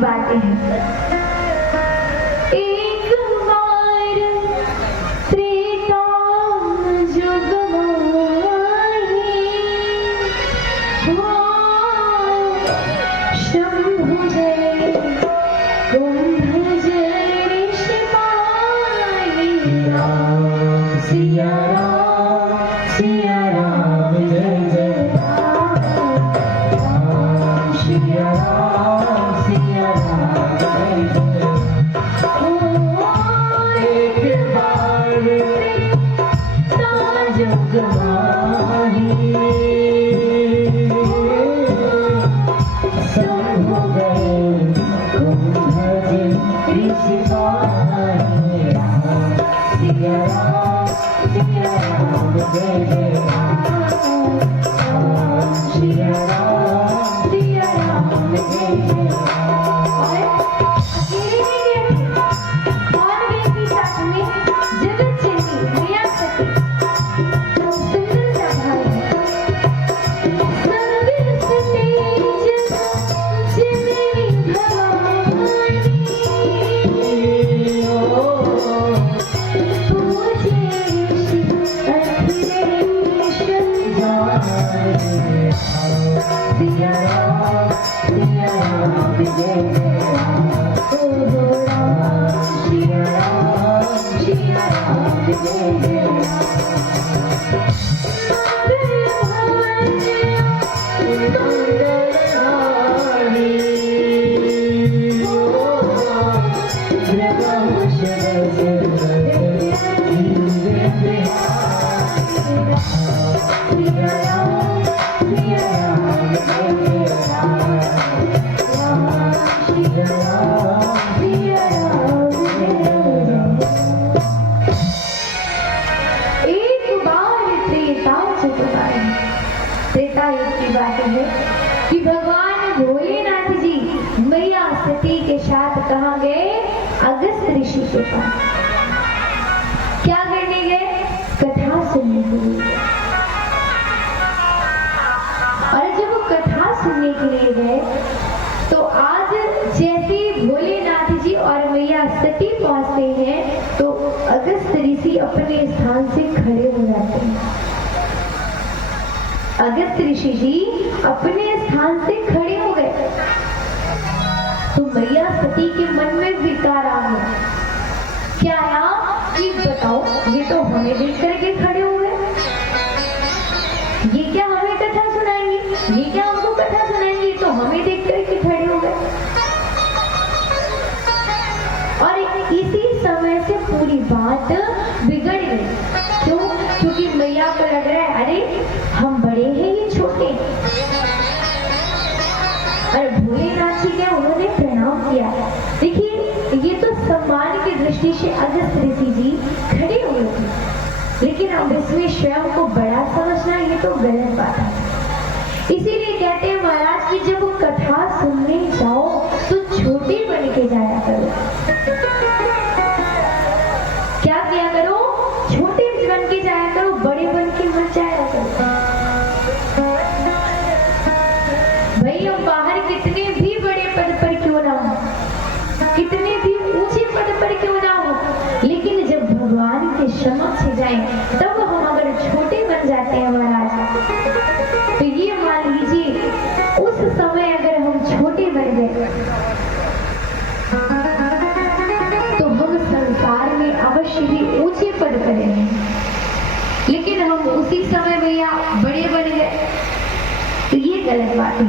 बातें हैं। एक बार त्रेता युग माही, शंभु जय कुंभ जय ऋषि माही। राम सिया राम जय जय राम, राम सिया राम जय जय। एक बार त्रेता युग माही, शंभु जय कुंभ जय ऋषि माही। राम सिया राम जय जय राम, राम सिया राम जय जय राम। और व्यक्ति साथ में जगत जननी मैया सती सुंदर सा भाई है। संग सतेज जननी भवानी, पूजे ऋषि अखिलेश जानी। सिया राम जय जय राम, ओ राम सिया राम जय जय त्रेता युग की बात है कि भगवान भोलेनाथ जी मैया सती के साथ कहाँ गए? अगस्त ऋषि के पास। क्या करने गए? कथा सुनने के लिए। और जब वो कथा सुनने के लिए गए तो आज जैसे भोलेनाथ जी और मैया सती पहुंचते हैं तो अगस्त ऋषि अपने स्थान से खड़े हो जाते हैं। अगस्त ऋषि जी अपने स्थान से खड़े हो गए तो मैया सती के मन में विकार आ गया। क्या आया कि बताओ, ये तो हमें देख करके खड़े हो गए, ये क्या हमें कथा सुनाएंगे, ये क्या हमको कथा सुनाएंगे, ये तो हमें देख करके खड़े हो गए। और इसी समय से पूरी बात बिगड़ गई। क्यों? क्योंकि मैया को लग रहा है अरे हम बड़े हैं, ये छोटे। और भोलेनाथ जी क्या, उन्होंने प्रणाम किया। देखिए ये तो सम्मान की दृष्टि से अगस्त ऋषि जी खड़े हुए थे, लेकिन अब इसमें स्वयं को बड़ा समझना ये तो गलत बात है। इसीलिए कहते हैं महाराज कि जब कथा सुनने जाओ तो छोटे बन के जाया करो। क्या किया करो? छोटे बन के जाया करो, बड़े बन के मत जाया करो। भाई हम बाहर कितने भी बड़े पद पर क्यों ना हो, कितने भी ऊंचे पद पर क्यों ना हो, लेकिन जब भगवान के समक्ष जाएं तब हम अगर छोटे बन जाते हैं महाराज, तो ये मान लीजिए उस समय अगर हम छोटे बन गए तो हम संसार में अवश्य ही ऊंचे पद पर रहेंगे। लेकिन हम उसी समय भैया बड़े बन गए तो ये गलत बात है,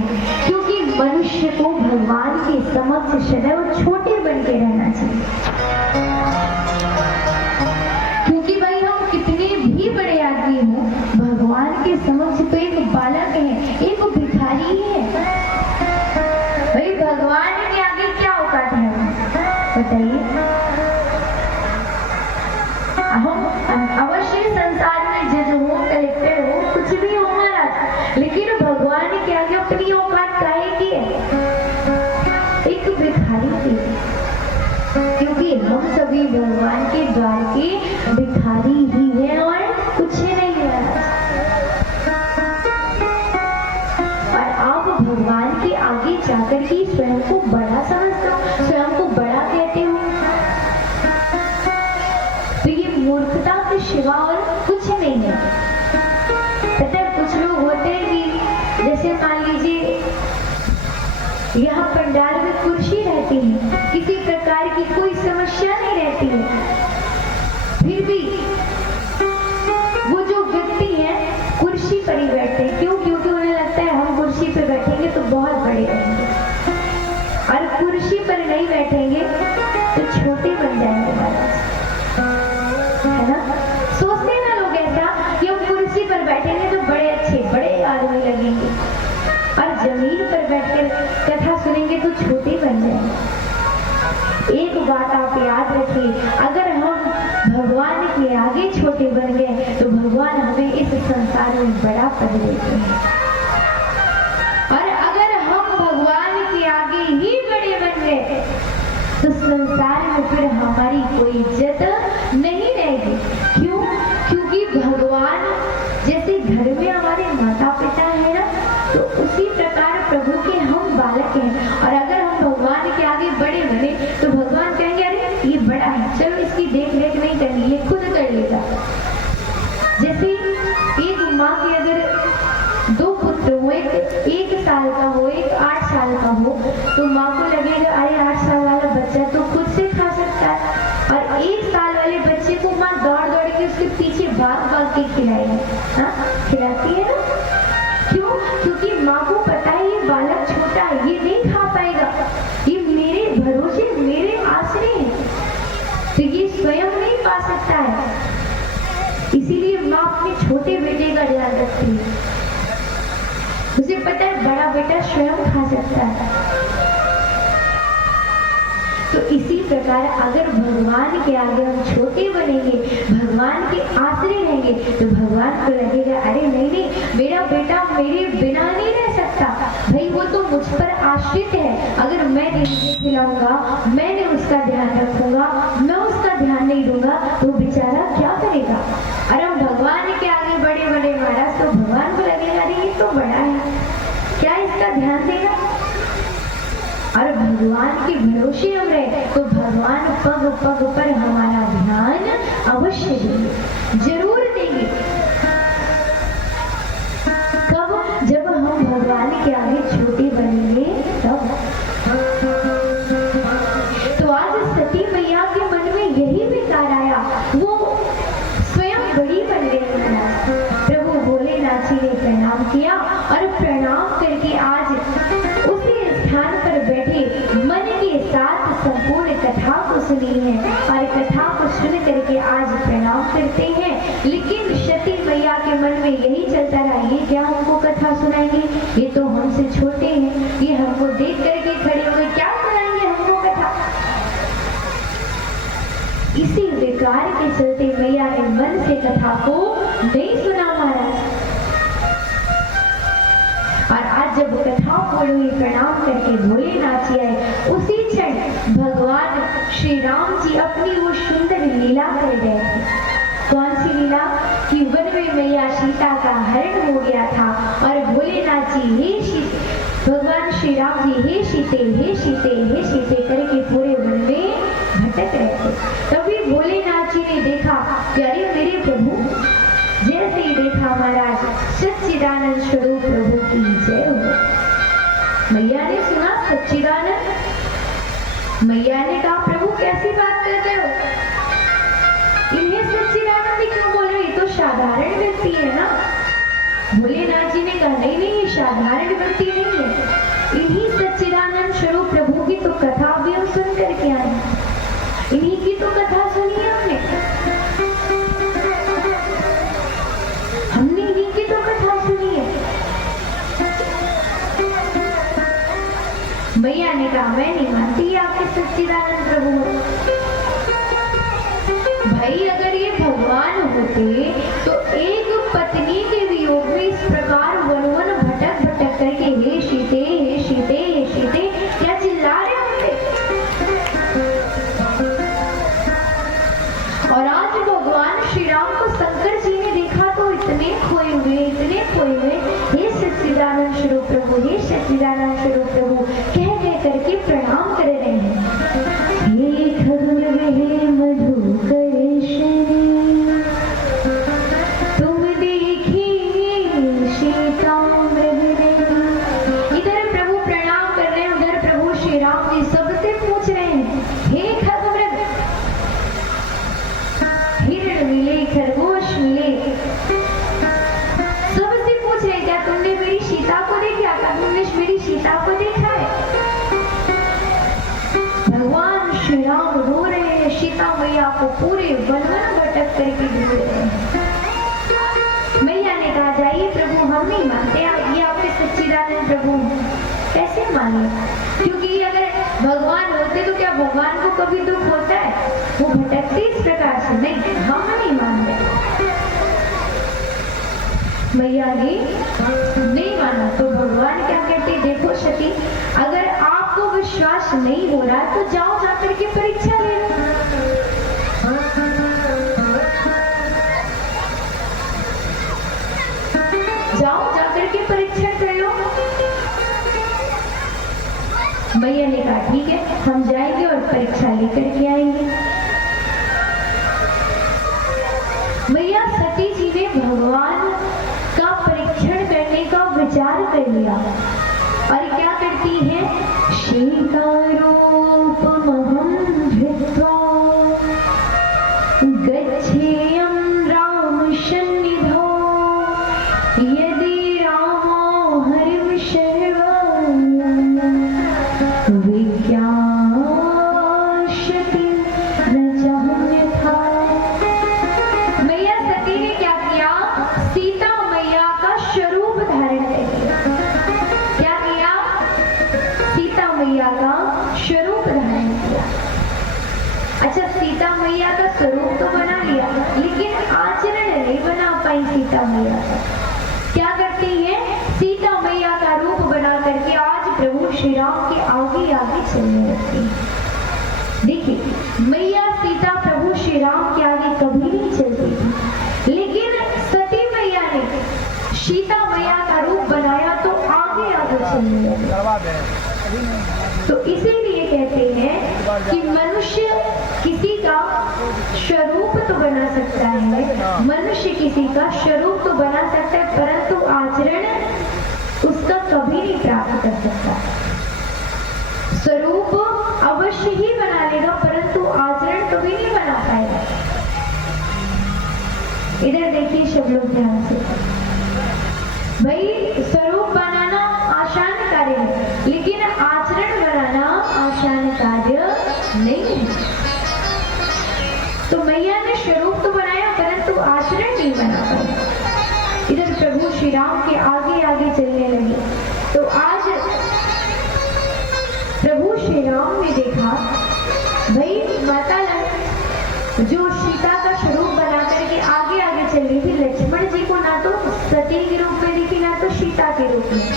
क्योंकि मनुष्य को भगवान के समक्ष सदैव छोटे बन के रहना चाहिए। क्योंकि भाई हम कितने भी बड़े आदमी हो, भगवान के समक्ष तो एक बालक है, एक भिखारी है। भाई भगवान के आगे क्या औकात है बताइए? हम अवश्य संसार में जज हो, कलेक्टर हो, कुछ भी हो महाराज, लेकिन भगवान के आगे अपनी औकात काहे की है? एक भिखारी की। क्योंकि हम सभी भगवान के द्वार के भिखारी ही हैं और कुछ नहीं है। और आप भगवान के आगे जाकर ही स्वयं को बड़ा समझते यहाँ पंडाल में कुर्सी रहती है, किसी प्रकार की कोई समस्या नहीं रहती है। फिर भी वो जो व्यक्ति है कुर्सी पर ही बैठते हैं। क्यों? क्योंकि उन्हें लगता है हम कुर्सी पर बैठेंगे तो बहुत बड़े रहेंगे, और कुर्सी पर नहीं बैठेंगे तो छोटे बन जाएंगे महाराज, है ना? सोचते हैं ना लोग ऐसा कि हम कुर्सी पर बैठेंगे तो बड़े अच्छे बड़े आदमी लगेंगे, और जमीन पर बैठकर कथा सुनेंगे तो छोटे बन जाएंगे। एक बात आप याद रखिए, अगर हम भगवान के आगे छोटे बन गए तो भगवान हमें इस संसार में बड़ा पद देते हैं, और अगर हम भगवान के आगे ही बड़े बन गए तो संसार में फिर हमारी कोई इज्जत नहीं रहेगी। क्यों? क्योंकि भगवान जैसे घर में हमारे माता पिता है ना, तो उसी प्रकार प्रभु के हम बालक हैं, और अगर हम भगवान के आगे बड़े बने तो भगवान कहेंगे अरे ये बड़ा है, चलो इसकी देख रेख नहीं करनी, ये खुद कर लेगा। जैसे एक माँ के अगर दो पुत्र हो, एक साल का हो, एक 8 साल का हो, तो माँ को लगेगा अरे 8 साल वाला बच्चा तो खुद से खा सकता है, और 1 साल वाले बच्चे को माँ दौड़ दौड़ के उसके पीछे भाग भाग के खिलाएगी। हाँ, खिलाती है ना? क्यों? क्योंकि माँ को पता है ये बालक छोटा है, ये नहीं खा पाएगा, ये मेरे भरोसे मेरे आश्रय है, तो ये स्वयं नहीं पा सकता है। इसीलिए माँ अपने छोटे बेटे का ध्यान रखती है, उसे पता है बड़ा बेटा स्वयं खा सकता है। तो इसी प्रकार अगर भगवान के आगे हम छोटे बनेंगे, भगवान के आश्रय रहेंगे, तो भगवान को लगेगा अरे नहीं नहीं, मेरा बेटा मेरे बिना नहीं रह सकता, भाई वो तो मुझ पर आश्रित है, अगर मैं नहीं खिलाऊंगा, मैंने उसका ध्यान रखूंगा, मैं उसका ध्यान नहीं दूंगा तो बेचारा क्या करेगा। और हम भगवान के आगे बड़े बड़े महाराज, तो भगवान को लगेगा अरे ये तो बड़ा है, क्या इसका ध्यान देगा। और भगवान के भरोसे हम रहे तो भगवान पग पग पर हमारा ध्यान अवश्य देंगे, जरूर देंगे। कब? जब हम भगवान के आगे छोटे बनेंगे तब। तो आज सती मैया के मन में यही विचार आया, वो स्वयं बड़ी बन गई। प्रभु भोलेनाथ जी ने प्रणाम किया, और प्रणाम करके आज उसी स्थान पर बैठे मन के साथ संपूर्ण कथा को सुनी है, और कथा को सुन करके आज प्रणाम करते हैं। लेकिन सती मैया के मन में यही चलता रहा, ये क्या हमको कथा सुनाएंगे, ये तो हमसे छोटे हैं, ये हमको देख करके खड़े हुए क्या सुनाएंगे हमको कथा। इसी विकार के चलते मैया ने मन से कथा को नहीं सुना महाराज। और आज जब कथा पूर्ण हुई, प्रणाम करके भोलेनाथ जी आए, उसी क्षण भगवान श्री राम जी अपनी वो सुंदर लीला कर गए थे। कौन सी लीला? कि वन में मैया सीता का हरण हो गया था, और भोलेनाथ जी हे सीते, भगवान श्री राम जी हे सीते हे सीते हे सीते करके पूरे वन में भटक रहे थे। तभी भोलेनाथ जी ने देखा कि अरे मेरे प्रभु, जैसे ही देखा महाराज सच्चिदानंद स्वरूप प्रभु की जय हो। मैया ने सुना सच्चिदानंद, मैया ने कहा प्रभु कैसी बात करते हो, इन्हें सच्चिदानंद क्यों बोल रहे, तो साधारण व्यक्ति है ना। भोलेनाथ जी ने कहा नहीं नहीं, ये साधारण व्यक्ति नहीं है, इन्हीं सच्चिदानंद स्वरूप प्रभु की तो कथा भी हम सुन करके आए, इन्हीं की तो कथा सुनी हमने इन्हीं की तो कथा सुनी है। मैया ने कहा मैं नहीं मानती आपके सच्चिदानंद प्रभु हो। भाई अगर ये भगवान होते तो एक पत्नी के वियोग में इस प्रकार वन वन भटक भटक करके हे सीते हे सीते हे सीते क्या चिल्ला रहे होंगे। और आज भगवान श्री राम को शंकर जी ने देखा तो इतने खोए हुए हे सच्चिदानंद स्वरूप प्रभु, हे सच्चिदानंद स्वरूप प्रभु कह कह करके प्रणाम कर रहे हैं। हे खगुल हे मधु तुम देखी सीता इधर प्रभु प्रणाम कर रहे हैं, उधर को पूरे वन भटक करके ढूंढ रहे हैं। मैया ने कहा जाइए प्रभु, हम नहीं मानते ये आपके सच्चिदानंद प्रभु कैसे माने, क्योंकि अगर भगवान होते तो क्या भगवान को कभी दुख होता है? वो भटकते इस प्रकार से नहीं, हम नहीं मानते। मैया ने नहीं माना तो भगवान क्या कहते, देखो सती, अगर आपको विश्वास नहीं हो रहा तो जाओ जाकर के परीक्षा ले लो। जाओ जाकर के परीक्षा कर लो। मैया ने कहा ठीक है, हम जाएंगे और परीक्षा लेकर के आएंगे। मैया सती जी ने भगवान का परीक्षण करने का विचार कर लिया और क्या करती है, शीतारूपमहं धृत्वा गच्छेयं रामसन्निधौ यदि रामो हरिं शर्वं विज्ञास्यति न चान्यथा। मैया सती ने क्या किया, सीता मैया का स्वरूप धारण कर लिया। क्या किया, सीता मैया का स्वरूप धारण किया। अच्छा, सीता मैया का स्वरूप तो बना लिया, लेकिन आचरण नहीं बना पाई सीता मैया का। क्या करती है, सीता मैया का रूप बना करके आज प्रभु श्री राम के आगे आगे चलने लगती है। देखिए, मैया सीता प्रभु श्री राम के आगे कभी नहीं चलती थी, लेकिन सती मैया ने सीता मैया का रूप बनाया तो आगे आगे चलने लगी। तो इसीलिए कहते हैं कि मनुष्य किसी का स्वरूप तो बना सकता है, मनुष्य किसी का स्वरूप तो बना सकता है, परंतु आचरण उसका कभी नहीं प्राप्त कर सकता। स्वरूप अवश्य ही बना लेगा, परंतु आचरण कभी नहीं बना पाएगा। इधर देखिए सब लोग ध्यान से, भाई स्वरूप बनाना आसान कार्य है, लेकिन आचरण बनाना आसान कार्य नहीं है। तो मैया ने स्वरूप तो बनाया परंतु आचरण नहीं बना पाया। इधर प्रभु श्री राम के आगे आगे चलने लगे। तो आज प्रभु श्री राम ने देखा, भाई माता जो सीता का स्वरूप बना करके आगे आगे चल रही थी, लक्ष्मण जी को ना तो सती के रूप में दिखी ना तो सीता के रूप में।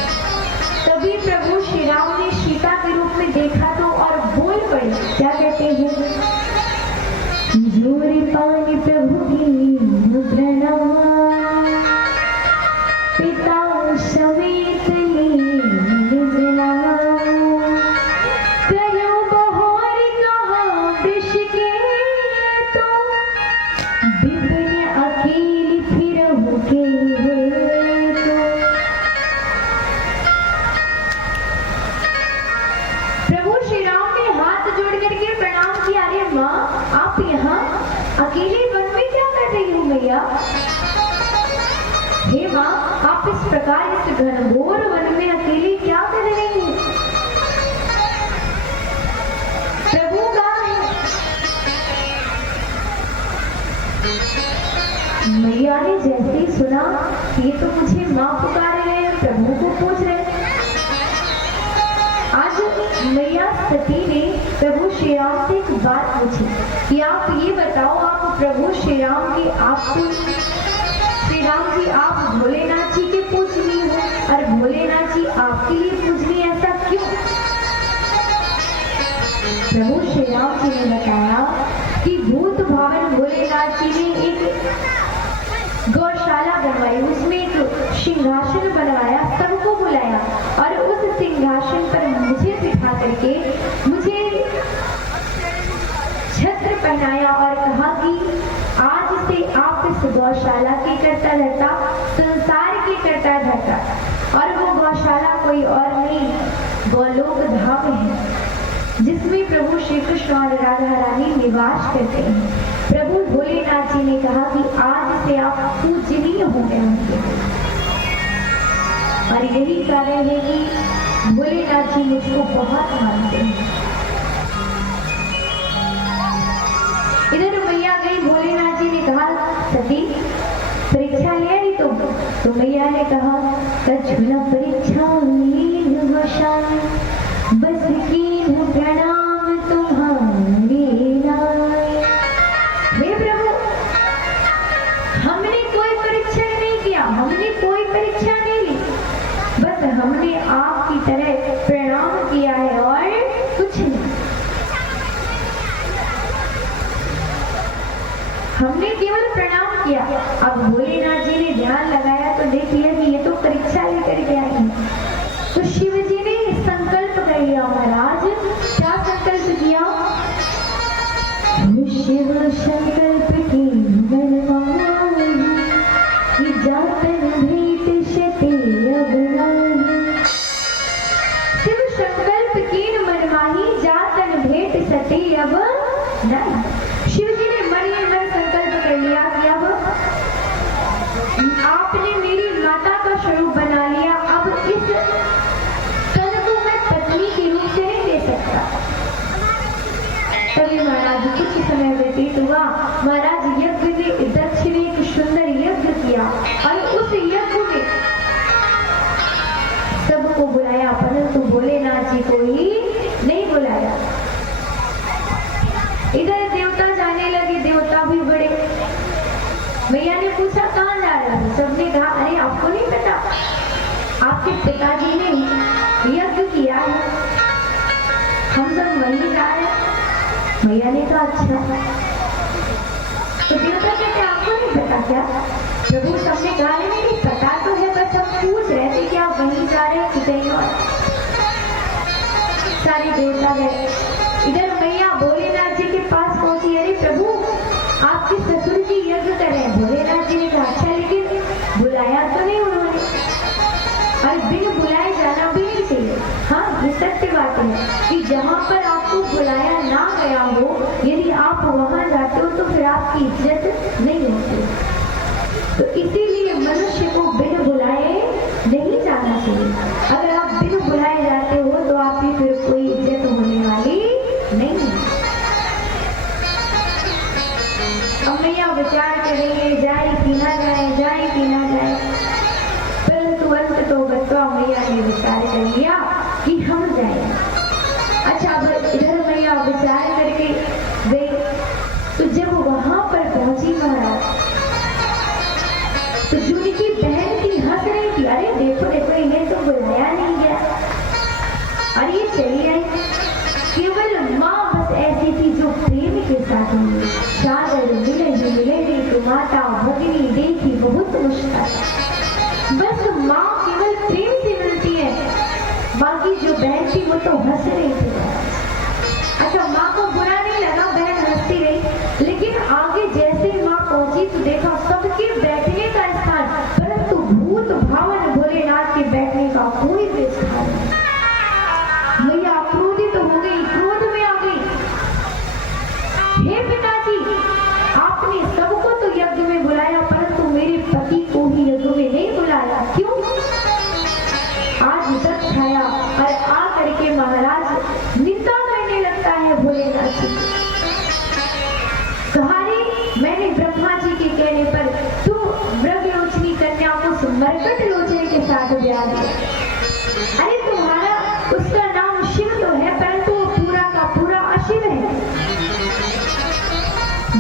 तभी प्रभु श्री राम ने सीता के रूप में देखा तो और बोल पड़े, क्या कहते हैं, जोरी पानी प्रभु की प्रणाम, पिता समेत हे माँ, आप इस प्रकार इस घनघोर वन में अकेली क्या कर रही हैं? प्रभु कहाँ है? मैया ने जैसे ही सुना ये तो मुझे माँ पुकार रहे हैं, प्रभु को पूछ रहे हैं। आज मैया सती ने प्रभु श्री राम से एक बात पूछी कि आप ये बताओ, आप प्रभु श्री राम की श्री राम जी आप भोलेनाथ जी के पूजनी हो और भोलेनाथ जी आपके लिए पूजनी, ऐसा क्यों? प्रभु श्री राम जी ने बताया कि भूत भावन भोलेनाथ जी ने एक गौशाला बनवाई, उसमें एक सिंहासन बनवाया, सबको बुलाया और उस सिंहासन पर मुझे बिठा करके मुझे छत्र पहनाया और कहा कि आज से आप इस गौशाला के कर्ता धर्ता, संसार के कर्ता धर्ता, और वो गौशाला कोई और नहीं, गोलोक धाम है, जिसमें प्रभु श्री कृष्ण और राधा रानी निवास करते हैं। प्रभु भोलेनाथ जी ने कहा कि आज से आप पूजनीय हो गए होंगे, और यही कारण है कि भोलेनाथ जी मुझको बहुत मानते हैं। इधर मैया ने कहा कछुना परीक्षा गोसाई बस कीन प्रणाम तुम्हारे लाए। हे प्रभु, हमने कोई परीक्षण नहीं किया, हमने कोई परीक्षा नहीं ली, बस हमने आपकी तरह प्रणाम किया है और कुछ नहीं। हमने केवल प्रणाम किया। अब भोलेनाथ जी ने ध्यान लगाया तो देख लिया कि ये तो परीक्षा लेकर के आई है। तो शिव जी ने संकल्प कर लिया। महाराज क्या संकल्प किया? शिव संकल्प की मनमानी कि जातन भेंट शते अगनाई। शिव संकल्प की मनमानी जातन भेंट सते अब नहीं। शिव जी ने मन ही मन संकल्प कर लिया कि अब आपने मेरी माता का स्वरूप बना लिया, अब इस तन को मैं पत्नी के रूप से नहीं दे सकता। तभी महाराज कुछ समय व्यतीत हुआ। महाराज यज्ञ ने दक्ष ने एक सुंदर यज्ञ किया और उस यज्ञ में सबको बुलाया, परंतु भोलेनाथ जी को ही नहीं बुलाया। इधर देवता जाने लगे, देवता भी बड़े। मैया ने पूछा कहाँ जा रहे हो? सबने कहा अरे आपको नहीं पता, आपके पिताजी ने यज्ञ किया है, हम सब वहीं जा रहे हैं। मैया ने कहा अच्छा। तो देवता कहते आपको नहीं पता क्या? प्रभु सबने कहा नहीं पता तो है, बस हम पूछ रहे थे कि आप वहीं जा रहे हैं कि कहीं और। सारे देवता गए। इधर मैया भोलेनाथ जी के पास पहुंची। अरे प्रभु, आपके ससुर जी यज्ञ कर रहे हैं। भोलेनाथ जी ने कहा अच्छा, लेकिन बुलाया तो नहीं उन्होंने, और बिन बुलाए जाना भी नहीं चाहिए। हाँ, ये सत्य बात है कि जहाँ पर आपको बुलाया ना गया हो, यदि आप वहां जाते हो तो फिर आपकी इज्जत नहीं होती। तो इसीलिए मनुष्य को बिन बुलाए नहीं जाना चाहिए। अगर आप बिन बुलाए जाते हो तो आपकी फिर कोई इज्जत होने वाली नहीं। अब मैया विचार करेंगे जाए कि ना जाए, जाए कि ना जाए, परंतु अंत तो बतवा मैया ने विचार कर लिया कि हम जाए। अच्छा, अब इधर मैया विचार करके गई। तो जब वहां पर पहुंची महाराज, तो जो उनकी बहन थी हंस रही थी। अरे देखो देखो, इन्हें तो बुलाया नहीं गया और ये चली आई। केवल माँ बस ऐसी थी जो प्रेम के साथ हुई। सागर मिले तो माता भगिनी देखी बहुत मुश्किल। बस माँ केवल प्रेम से मिलती है, बाकी जो बहन थी वो तो हंस रही थी। अच्छा, माँ को बुरा नहीं लगा, बहन हंसती रही। लेकिन आगे जैसे माँ पहुंची तो देखा सबके बैठने का स्थान, परंतु भूत भावन भोलेनाथ के बैठने का कोई भी स्थान नहीं। मैया क्रोधित हो गई, क्रोध में आ गई। हे पिताजी, आपने सबको तो यज्ञ में बुलाया, परंतु मेरे पति को ही यज्ञ में नहीं बुलाया, क्यों? आज दक्ष आया और आ करके महाराज निंदा करने लगता है भोलेनाथ जी। कहानी मैंने ब्रह्मा जी के कहने पर तुम ब्रह्मलोचनी कन्या को मरकट लोचने के साथ ब्याह दिया। अरे तुम्हारा उसका नाम शिव तो है, परंतु वो पूरा का पूरा अशिव है।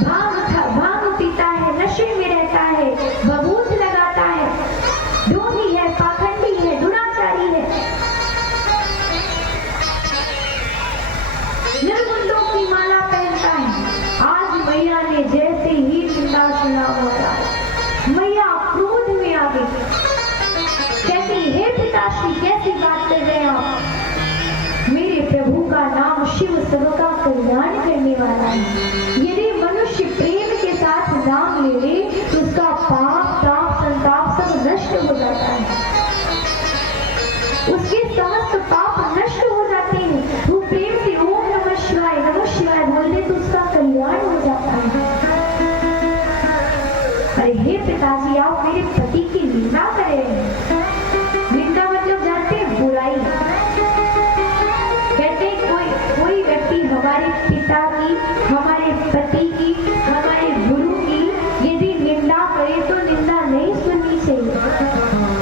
भांग पीता है, नशे में रहता है, बबूत लगाता है, ढोंगी है, पाखंडी है, दुराचारी है, निर्गुंडों की माला पहनता है। आज मैया ने जैसे ही निंदा सुना होता, मैया क्रोध में आ गई। कहती हे पिताश्री, कैसी बात कर रहे हैं आप? मेरे प्रभु का नाम शिव सबका कल्याण करने वाला है। यदि मनुष्य प्रेम के साथ नाम ले ले तो उसका पाप ताप संताप सब नष्ट हो जाता है, उसके समस्त पाप नष्ट हो जाते हैं। वो प्रेम से ओम नमः शिवाय बोल दे तो उसका कल्याण हो जाता है। अरे हे पिताजी, आप मेरे पति की निंदा कर रहे हैं। निंदा मतलब जानते हैं? बुराई। कहते कोई व्यक्ति हमारे पिता की, हमारे पति की, हमारे गुरु की यदि निंदा करे तो निंदा नहीं सुननी चाहिए।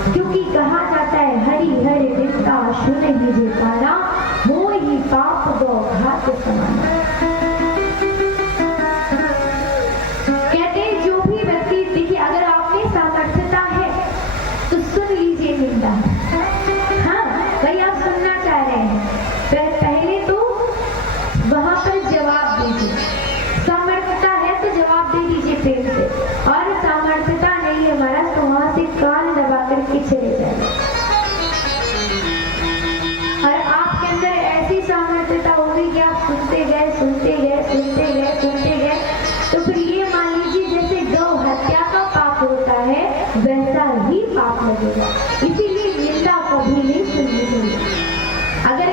पाप घात समान है। कहते हैं जो भी व्यक्ति, देखिए अगर आप में सामर्थ्यता है तो सुन लीजिए निंदा। हाँ भाई आप सुनना चाह रहे हैं, पहले तो वहां पर जवाब दीजिए। सामर्थ्यता है तो जवाब दे दीजिए प्रेम से, और सामर्थ्यता नहीं है हमारा तो वहां से कान दबा करके चले जाए। और आपके अंदर ऐसी सामर्थ्यता होगी कि आप सुनते गए सुनते गए सुनते गए सुनते गए, तो फिर ये मान लीजिए जैसे गौ हत्या का पाप होता है वैसा ही पाप लगेगा। इसीलिए निंदा कभी नहीं सुननी चाहिए। अगर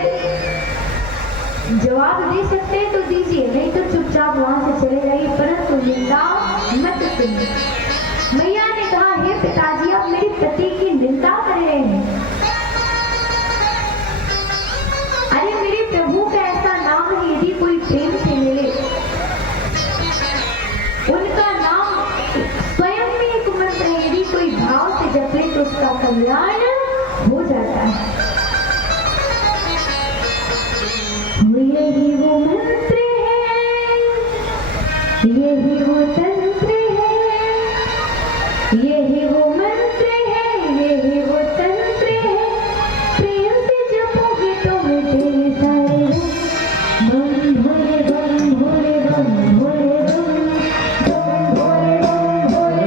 जवाब दे सकते हैं तो दीजिए, नहीं तो चुपचाप वहां से चले जाइए, परंतु निंदा मत सुनिए। मैया ने कहा हे पिताजी आप मेरे पति की निंदा कर रहे हैं। अरे मेरे प्रभु का ऐसा नाम है यदि कोई प्रेम से मिले, उनका नाम स्वयं में एक मंत्र है, यदि कोई भाव से जपे तो उसका कल्याण हो जाता है। यही वो मंत्र है, यही वो तंत्र है, यही वो मंत्र है, यही वो तंत्र है। प्रेम से जपोगे तो मिटेंगे सारे बम भोले बम भोले बम भोले बम भोले बम भोले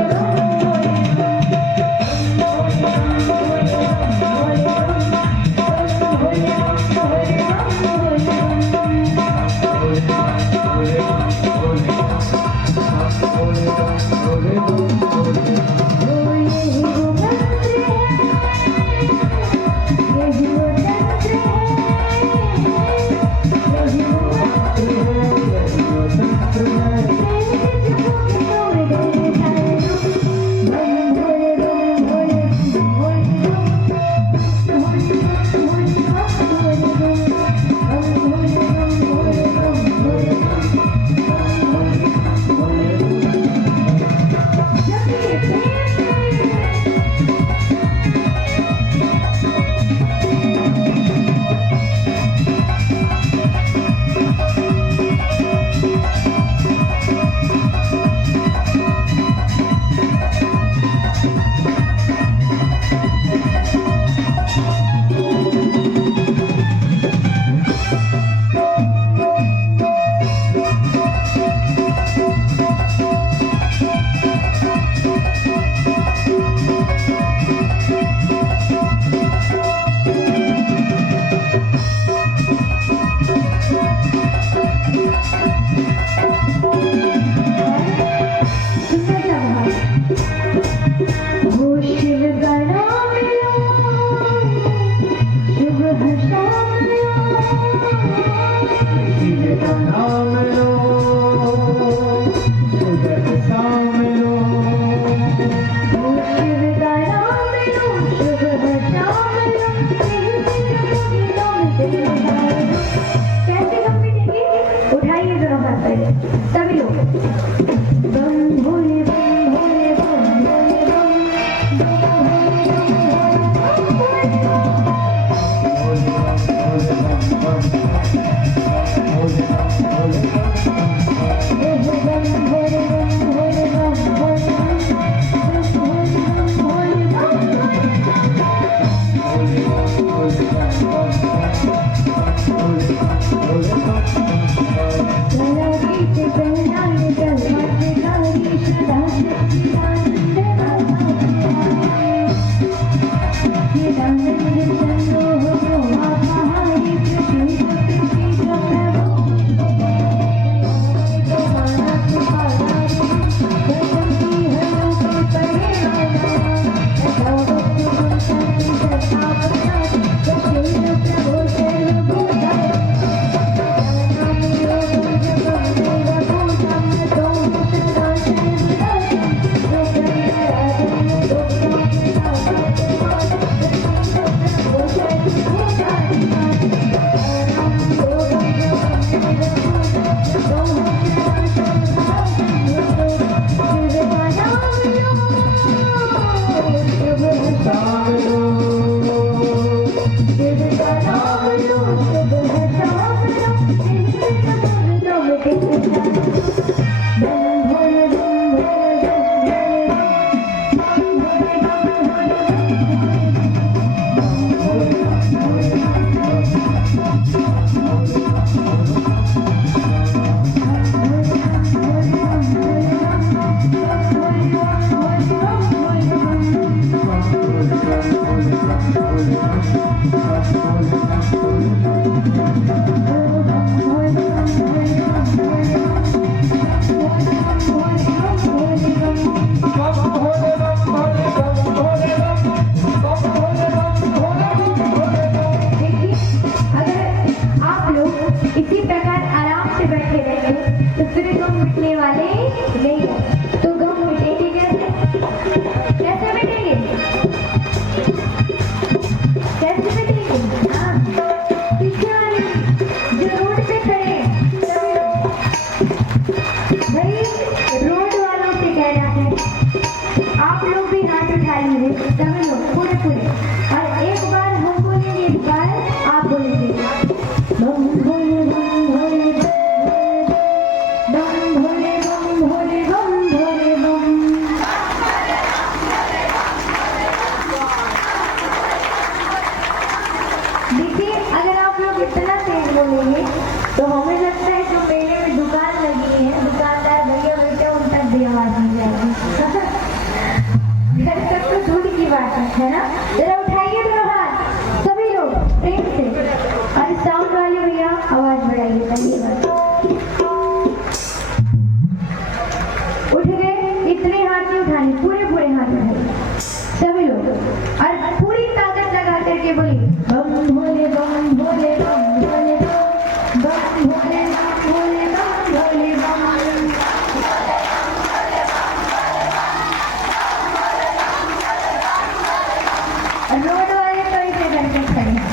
लोग इसी प्रकार आराम से बैठे रहेंगे तो फिर गम मिटने वाले नहीं है। तो गम मिटेंगे कैसे? कैसे मिटेंगे? कैसे मिटेंगे? हाँ, पीछे वाले जो रोड पे खड़े हैं सभी लोग, भाई रोड वालों से कहना है आप लोग भी हाथ उठा लीजिए सभी लोग पूरे पूरे, और एक बार हम बोलेंगे एक बार आप बोलेंगे बम भोले बम भोले बम भोले बम भोले बम भोले बम। देखिए अगर आप लोग इतना तेज बोलेंगे तो हमें लगता है जो मेले में दुकान लगी है दुकानदार भैया बेटे उन तक भी आवाज नहीं जाएगी घर तक तो दूर की बात है ना। जरा उठाइए दोनों हाथ सभी लोग प्रेम से, और साउंड वाले भैया आवाज बढ़ाइए। धन्यवाद। उठ गए? इतने हाथ नहीं उठाने, पूरे पूरे हाथ उठाइए सभी लोग, और पूरी ताकत लगा करके बोलिए बम भोले बम भोले बम भोले बम भोले बम भोले बम भोले बम। रोड वाले तो इसे करके खड़े हैं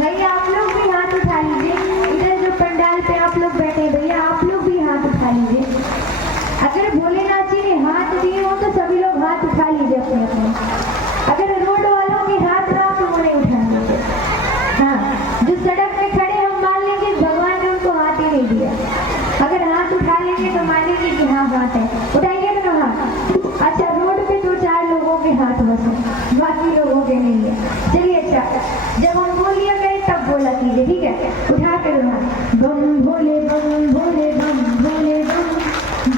भैया आप लोग भी हाथ उठा लीजिए। इधर जो पंडाल पे आप लोग बैठे भैया आप लोग भी हाथ उठा लीजिए। अगर भोलेनाथ जी ने हाथ दिए हो तो सभी लोग हाथ उठा लीजिए अपने अपने। अगर रोड वालों के हाथ ना तो उन्हें उठा लीजिए। हाँ, जो सड़क पे खड़े हम मान लेंगे भगवान ने उनको हाथ ही नहीं दिया, अगर हाथ उठा लेंगे तो मानेंगे कि हाँ हाथ है। उठाइए ना हाथ। अच्छा रोड पे दो चार लोगों के हाथ बस है, बाकी लोगों के नहीं है। चलिए अच्छा जब हम बोल लिया करें तब बोला कीजिए, ठीक है? उठा कर हाथ बम भोले बम भोले बम भोले बम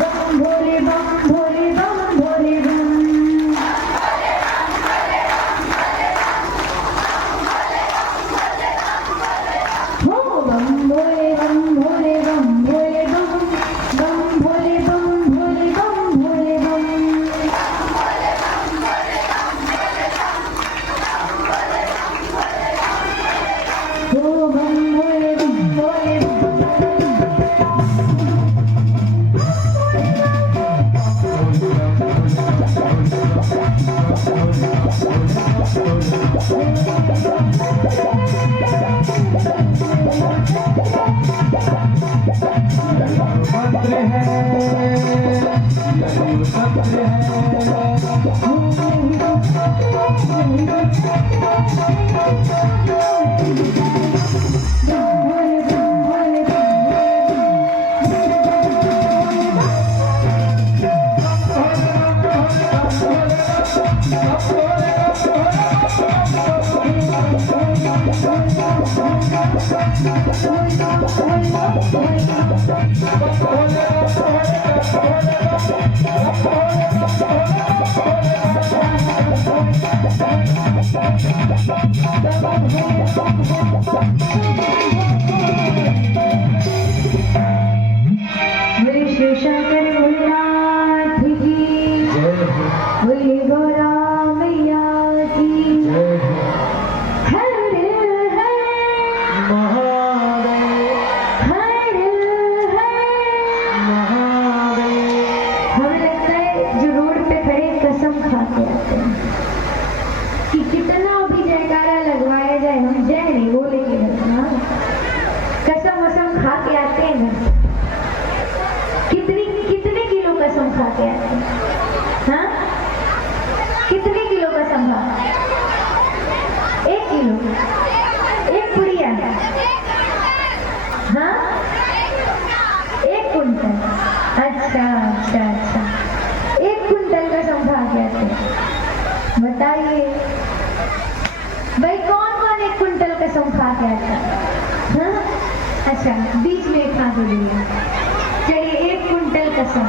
बम भोले बम भोले बम भोले बम। हो बम भोले बम भोले बम भोले बम बम भोले बम भोले बम भोले बम। हो बम भोले बम भोले श्री शंकर भोलेनाथ की बोले गौरा मैया की हर हर महादेव हर हर महादेव। हमें लगता है जो रोड पे खड़े कसम खा के आते हैं कि कितना भी जयकारा लगवाया जाए हम जय नहीं बोलेंगे, कसम वसम खा के आते हैं। कितने किलो कसम खा के आते हैं? हाँ कितने किलो कसम खा? 1 किलो, 1 पुड़िया, हाँ 1 कुंटल। अच्छा अच्छा अच्छा 1 कुंटल कसम खा के आते हैं। बताइए भाई कौन कौन 1 कुंटल कसम खा के आता है? हाँ अच्छा बीच में खा के दिया। चलिए 1 कुंटल कसम।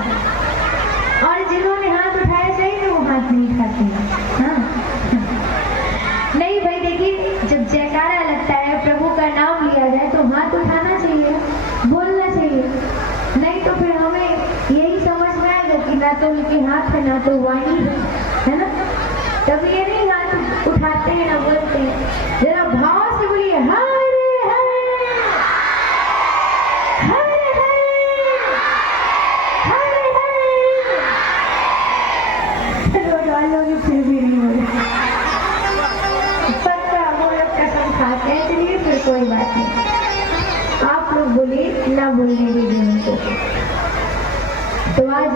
और जिन्होंने हाथ उठाया सही तो वो हाथ नहीं खाते। हाँ नहीं भाई देखिए जब जयकारा लगता है प्रभु का नाम लिया जाए तो हाथ उठाना चाहिए, बोलना चाहिए, नहीं तो फिर हमें यही समझ में आएगा कि ना तो उनके हाथ है ना तो वाणी है ना। तब ये नहीं हाथ उठाते हैं ना बोलते हैं। जरा भाव से बोलिए हरे ना बोलने दीजिए उनको। तो आज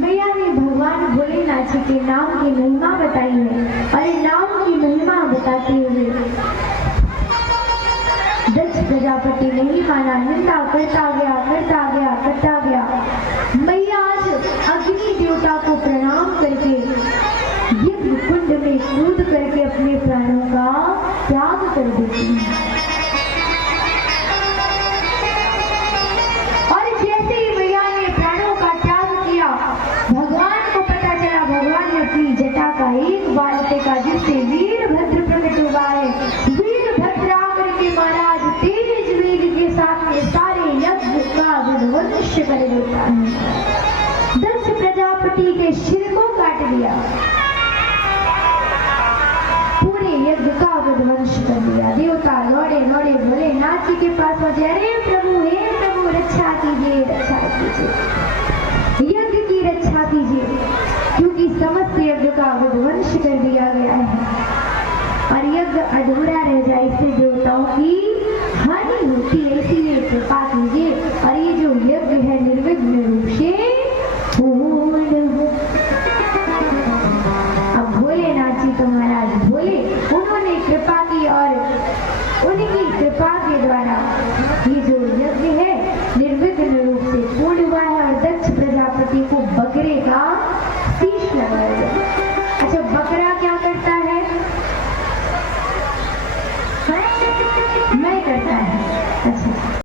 मैया ने भगवान भोलेनाथ जी के नाम की महिमा बताई है और नाम की महिमा बताते हुए दक्ष प्रजापति नहीं माना, निंदा करता गया। मैया आज अग्नि देवता को प्रणाम करके यज्ञ कुंड में कूद करके अपने प्राणों का त्याग कर देती है। और जैसे ही मैया ने प्राणों का त्याग किया, भगवान को पता चला, भगवान ने अपनी जटा का एक बाल फेंका जिससे वीरभद्र प्रकट हुआ है। वीरभद्र आकर के महाराज तेज वेग के साथ में सारे यज्ञ का विध्वंस कर देता है। दक्ष प्रजापति के सिर को काट दिया, पूरे यज्ञ का विध्वंस कर दिया। देवता लौड़े भोलेनाथ जी के पास पहुंचे, अरे प्रभु, हे प्रभु, रक्षा कीजिए, यज्ञ की रक्षा कीजिए, क्योंकि समस्त यज्ञ का विध्वंस कर दिया गया है और यज्ञ अधूरा रह जाए, इससे देवताओं की हानि होती है, इसीलिए कृपा कीजिए और ये जो यज्ञ है निर्विघ्न रूप से पूर्ण हो। अब भोलेनाथ जी तो महाराज भोले, उन्होंने कृपा की और उनकी कृपा के द्वारा ये जो